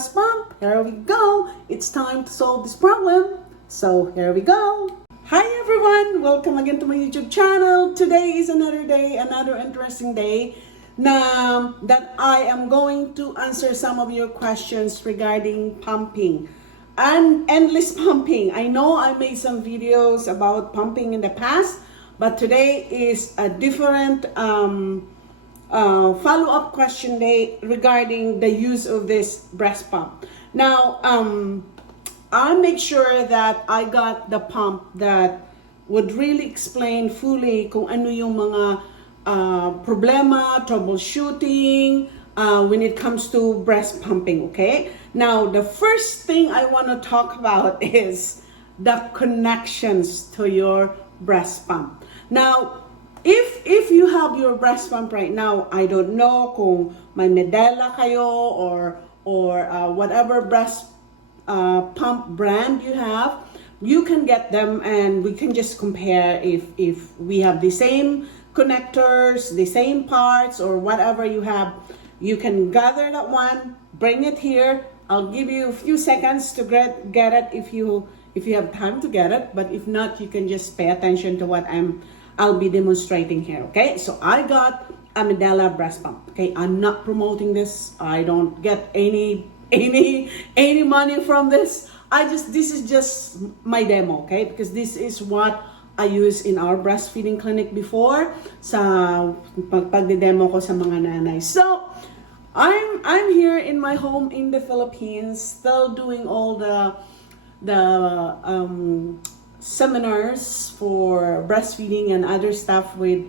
breast pump. Here we go. It's time to solve this problem. So here we go. Hi everyone! Welcome again to my YouTube channel. Today is another day, another interesting day that I am going to answer some of your questions regarding pumping and endless pumping. I know I made some videos about pumping in the past, but today is a different follow-up question day regarding the use of this breast pump. Now, I'll make sure that I got the pump that would really explain fully kung ano yung mga problema, troubleshooting when it comes to breast pumping, okay? Now, the first thing I want to talk about is the connections to your breast pump. Now, if you have your breast pump right now, I don't know kung may Medela kayo or whatever breast pump brand you have, you can get them and we can just compare if we have the same connectors, the same parts, or whatever you have. You can gather that one, bring it here. I'll give you a few seconds to get it if you have time to get it, but if not, you can just pay attention to what I'll be demonstrating here, okay? So I got a Medela breast pump, okay? I'm not promoting this. I don't get any money from this. This is just my demo, okay? Because this is what I use in our breastfeeding clinic before sa pagde-demo ko sa mga nanay. So I'm here in my home in the Philippines, still doing all the seminars for breastfeeding and other stuff with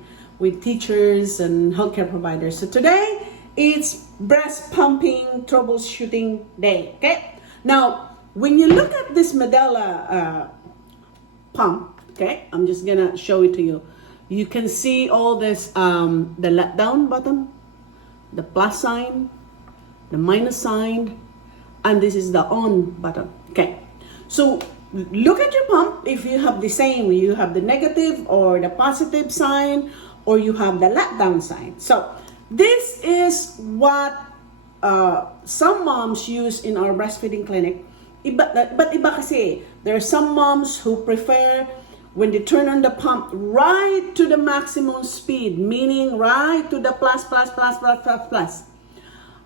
teachers and healthcare providers. So today it's breast pumping troubleshooting day. Okay. Now, when you look at this Medela pump, okay, I'm just gonna show it to you. You can see all this the letdown button, the plus sign, the minus sign, and this is the on button. Okay, so look at your pump. If you have the same, you have the negative or the positive sign, or you have the letdown sign. So this is what some moms use in our breastfeeding clinic. But iba kasi, there are some moms who prefer when they turn on the pump right to the maximum speed, meaning right to the plus.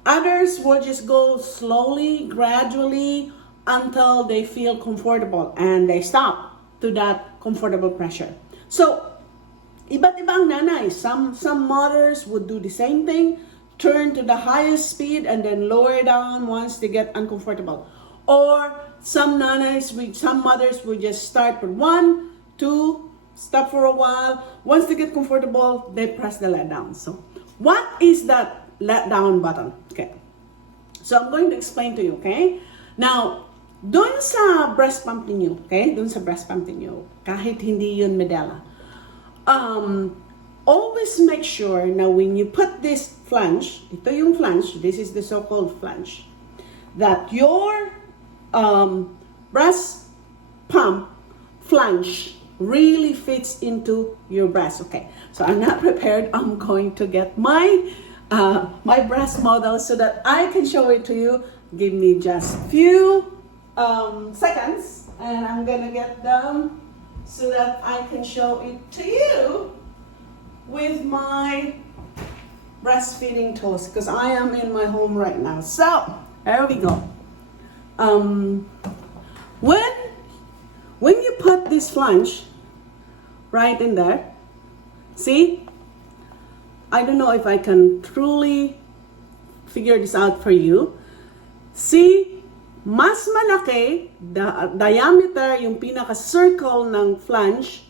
Others will just go slowly, gradually, until they feel comfortable and they stop to that comfortable pressure. So, iba't ibang nanay. Some mothers would do the same thing, turn to the highest speed and then lower down once they get uncomfortable. Or some mothers would just start with 1, 2, stop for a while. Once they get comfortable, they press the let down. So, what is that let down button? Okay. So, I'm going to explain to you, okay? Now, doon sa breast pump niyo, okay? Doon sa breast pump niyo, kahit hindi yun Medela, always make sure na when you put this flange, ito yung flange, this is the so-called flange, that your breast pump flange really fits into your breast. Okay, so I'm not prepared. I'm going to get my my breast model so that I can show it to you. Give me just few seconds and I'm gonna get them so that I can show it to you with my breastfeeding tools, because I am in my home right now. So here we go. When you put this flange right in there, see, I don't know if I can truly figure this out for you. See, mas malaki, diameter, yung pinaka-circle ng flange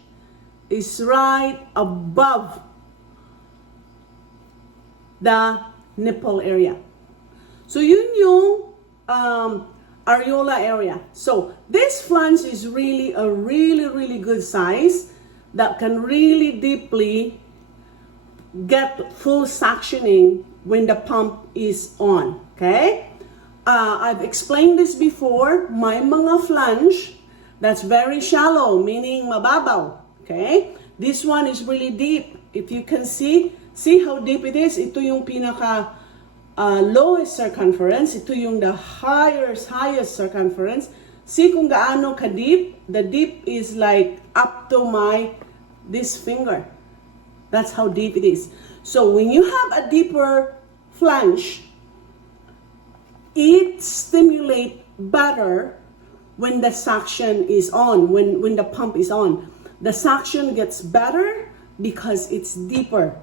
is right above the nipple area. So yun yung areola area. So this flange is really a really good size that can really deeply get full suctioning when the pump is on. Okay? I've explained this before. May mga flange that's very shallow, meaning mababaw. Okay? This one is really deep. If you can see how deep it is. Ito yung pinaka lowest circumference, ito yung the highest circumference. See kung gaano ka-deep. The deep is like up to this finger. That's how deep it is. So when you have a deeper flange, it stimulates better when the suction is on, when the pump is on. The suction gets better because it's deeper.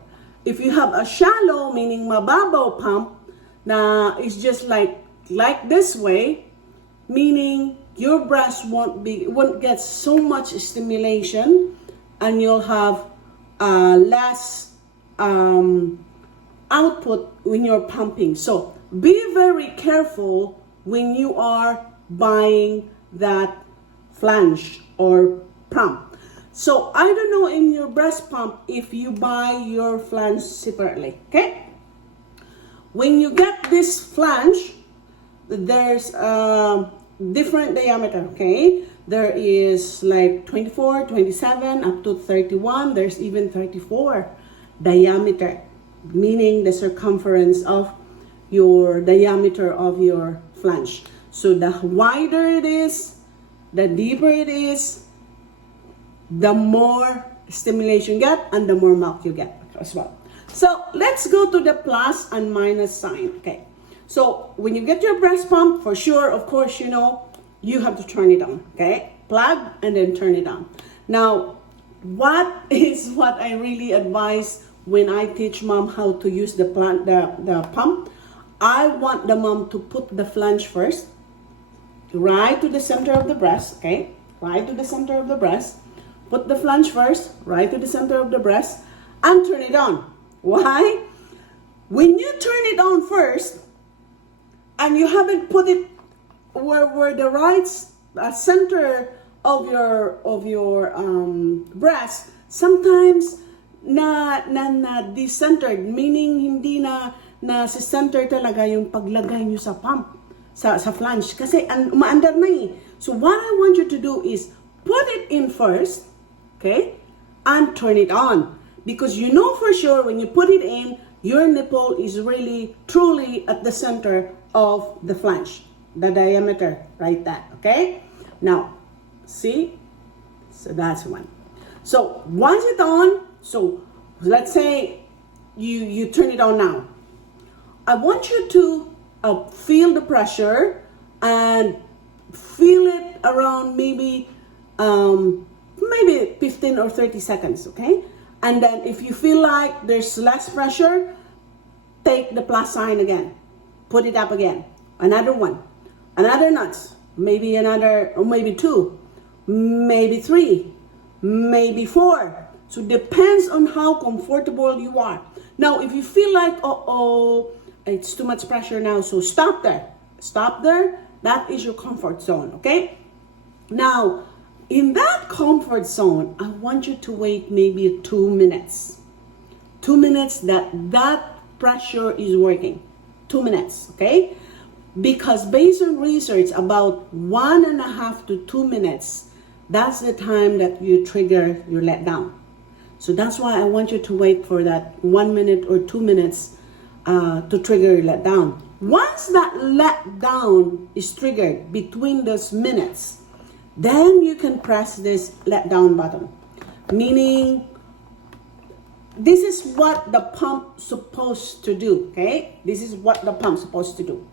If you have a shallow, meaning mababaw pump, na is just like this way, meaning your breast won't get so much stimulation, and you'll have less output when you're pumping. So be very careful when you are buying that flange or pump. So I don't know in your breast pump if you buy your flange separately, okay? When you get this flange, there's a different diameter, okay? There is like 24, 27, up to 31. There's even 34 diameter, meaning the circumference of your diameter of your flange. So the wider it is, the deeper it is, the more stimulation you get and the more milk you get as well. So let's go to the plus and minus sign. Okay. So when you get your breast pump, for sure, of course, you know, you have to turn it on. Okay. Plug and then turn it on. Now, what I really advise when I teach mom how to use the pump, I want the mom to put the flange first, right to the center of the breast, okay? Right to the center of the breast. Put the flange first, right to the center of the breast, and turn it on. Why? When you turn it on first, and you haven't put it where the right center of your breast, sometimes na decentered, meaning hindi na sa center talaga yung paglagay nyo sa pump, sa flange. Kasi umaandar na eh. So what I want you to do is put it in first, okay? And turn it on. Because you know for sure when you put it in, your nipple is really, truly at the center of the flange. The diameter, right there, okay? Now, see? So that's one. So once it's on, so let's say you turn it on now. I want you to feel the pressure and feel it around maybe 15 or 30 seconds, okay? And then if you feel like there's less pressure, take the plus sign again. Put it up again. Another one. Another notch. Maybe another, or maybe two. Maybe three. Maybe four. So depends on how comfortable you are. Now, if you feel like, it's too much pressure now, so stop there. Stop there. That is your comfort zone, okay? Now, in that comfort zone, I want you to wait maybe 2 minutes. 2 minutes that pressure is working. 2 minutes, okay? Because based on research, about 1.5 to 2 minutes, that's the time that you trigger your letdown. So that's why I want you to wait for that 1 minute or 2 minutes to trigger your letdown. Once that letdown is triggered between those minutes, then you can press this letdown button. Meaning, this is what the pump supposed to do, okay? This is what the pump supposed to do.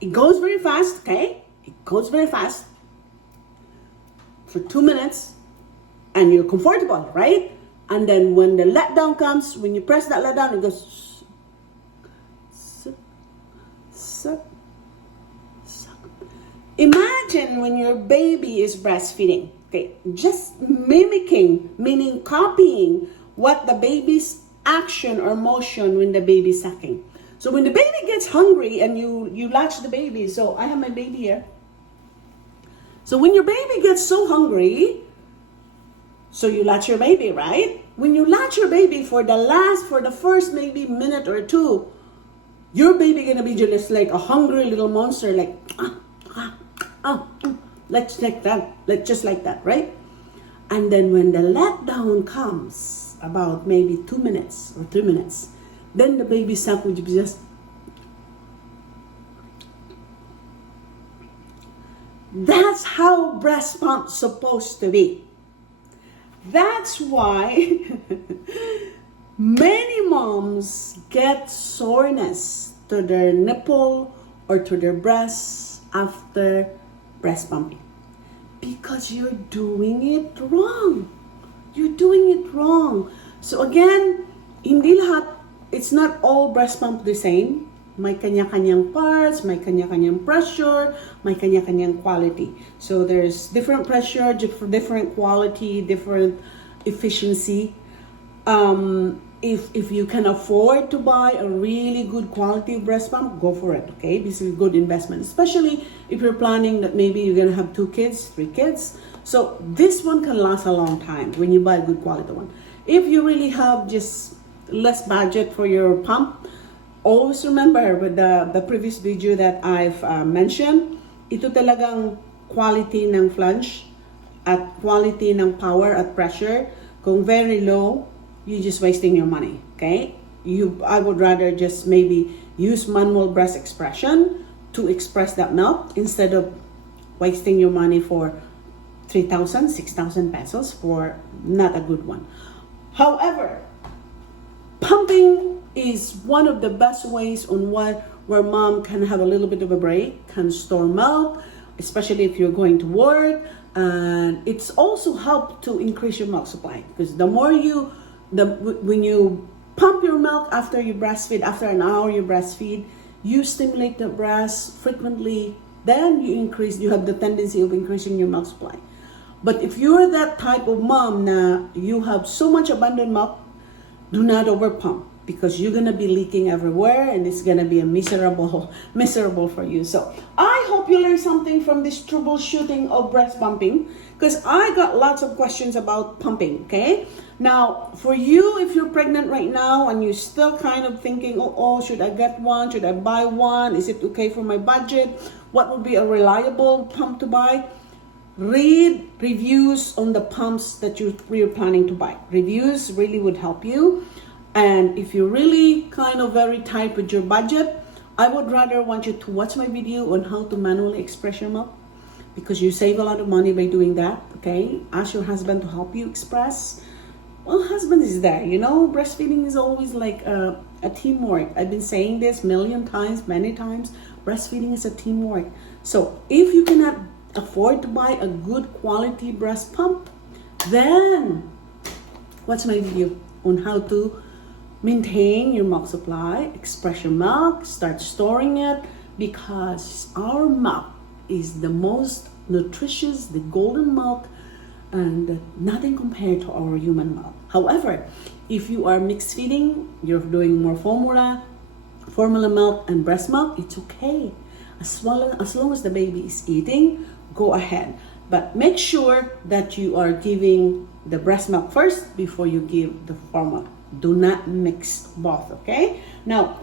It goes very fast, okay? It goes very fast for 2 minutes, and you're comfortable, right? And then when the letdown comes, when you press that letdown, it goes suck. Imagine when your baby is breastfeeding, okay? Just mimicking, meaning copying what the baby's action or motion when the baby's sucking. So when the baby gets hungry and you latch the baby, so I have my baby here. So when your baby gets so hungry, so you latch your baby, right? When you latch your baby for the first maybe minute or two, your baby gonna be just like a hungry little monster, like just like that, right? And then when the letdown comes, about maybe 2 minutes or 3 minutes, then the baby suck would just That's how breast pump's supposed to be. That's why many moms get soreness to their nipple or to their breasts after breast pumping. Because you're doing it wrong. You're doing it wrong. So again, hindi lahat, it's not all breast pump the same. May kanya-kanyang parts, may kanya-kanyang pressure, may kanya-kanyang quality. So there's different pressure, different quality, different efficiency. If you can afford to buy a really good quality breast pump, go for it, okay? This is a good investment, especially if you're planning that maybe you're gonna have 2 kids, 3 kids. So this one can last a long time when you buy a good quality one. If you really have just less budget for your pump, always remember with the previous video that I've mentioned, ito talagang quality ng flange at quality ng power at pressure. Kung very low, you're just wasting your money, okay? I would rather just maybe use manual breast expression to express that milk instead of wasting your money for 3,000, 6,000 pesos for not a good one. However, pumping is one of the best ways on where mom can have a little bit of a break, can store milk, especially if you're going to work, and it's also helped to increase your milk supply because the more when you pump your milk after you breastfeed, after an hour you breastfeed, you stimulate the breast frequently, then you have the tendency of increasing your milk supply. But if you're that type of mom na you have so much abundant milk, do not over pump because you're gonna be leaking everywhere and it's gonna be a miserable for you. So I hope you learned something from this troubleshooting of breast pumping because I got lots of questions about pumping, okay? Now, for you, if you're pregnant right now and you're still kind of thinking, oh, should I get one? Should I buy one? Is it okay for my budget? What would be a reliable pump to buy? Read reviews on the pumps that you're planning to buy. Reviews really would help you. And if you're really kind of very tight with your budget, I would rather want you to watch my video on how to manually express your milk because you save a lot of money by doing that, okay? Ask your husband to help you express. Well, husband is there, you know, breastfeeding is always like a teamwork. I've been saying this many times. Breastfeeding is a teamwork. So if you cannot afford to buy a good quality breast pump, then watch my video on how to maintain your milk supply, express your milk, start storing it, because our milk is the most nutritious, the golden milk, and nothing compared to our human milk. However, if you are mixed feeding, you're doing more formula milk and breast milk, it's okay. As long as the baby is eating, go ahead. But make sure that you are giving the breast milk first before you give the formula. Do not mix both, okay? Now,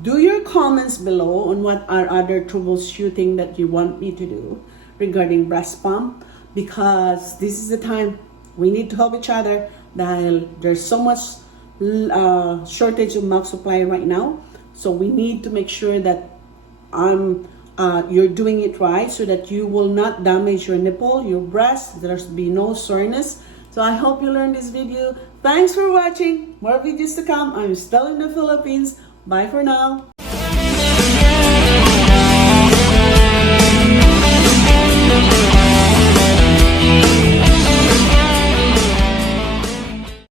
do your comments below on what are other troubleshooting that you want me to do regarding breast pump, because this is the time we need to help each other. Dahil there's so much shortage of milk supply right now, so we need to make sure that you're doing it right so that you will not damage your nipple, your breast. There's be no soreness. So I hope you learned this video. Thanks for watching. More videos to come. I'm still in the Philippines. Bye for now.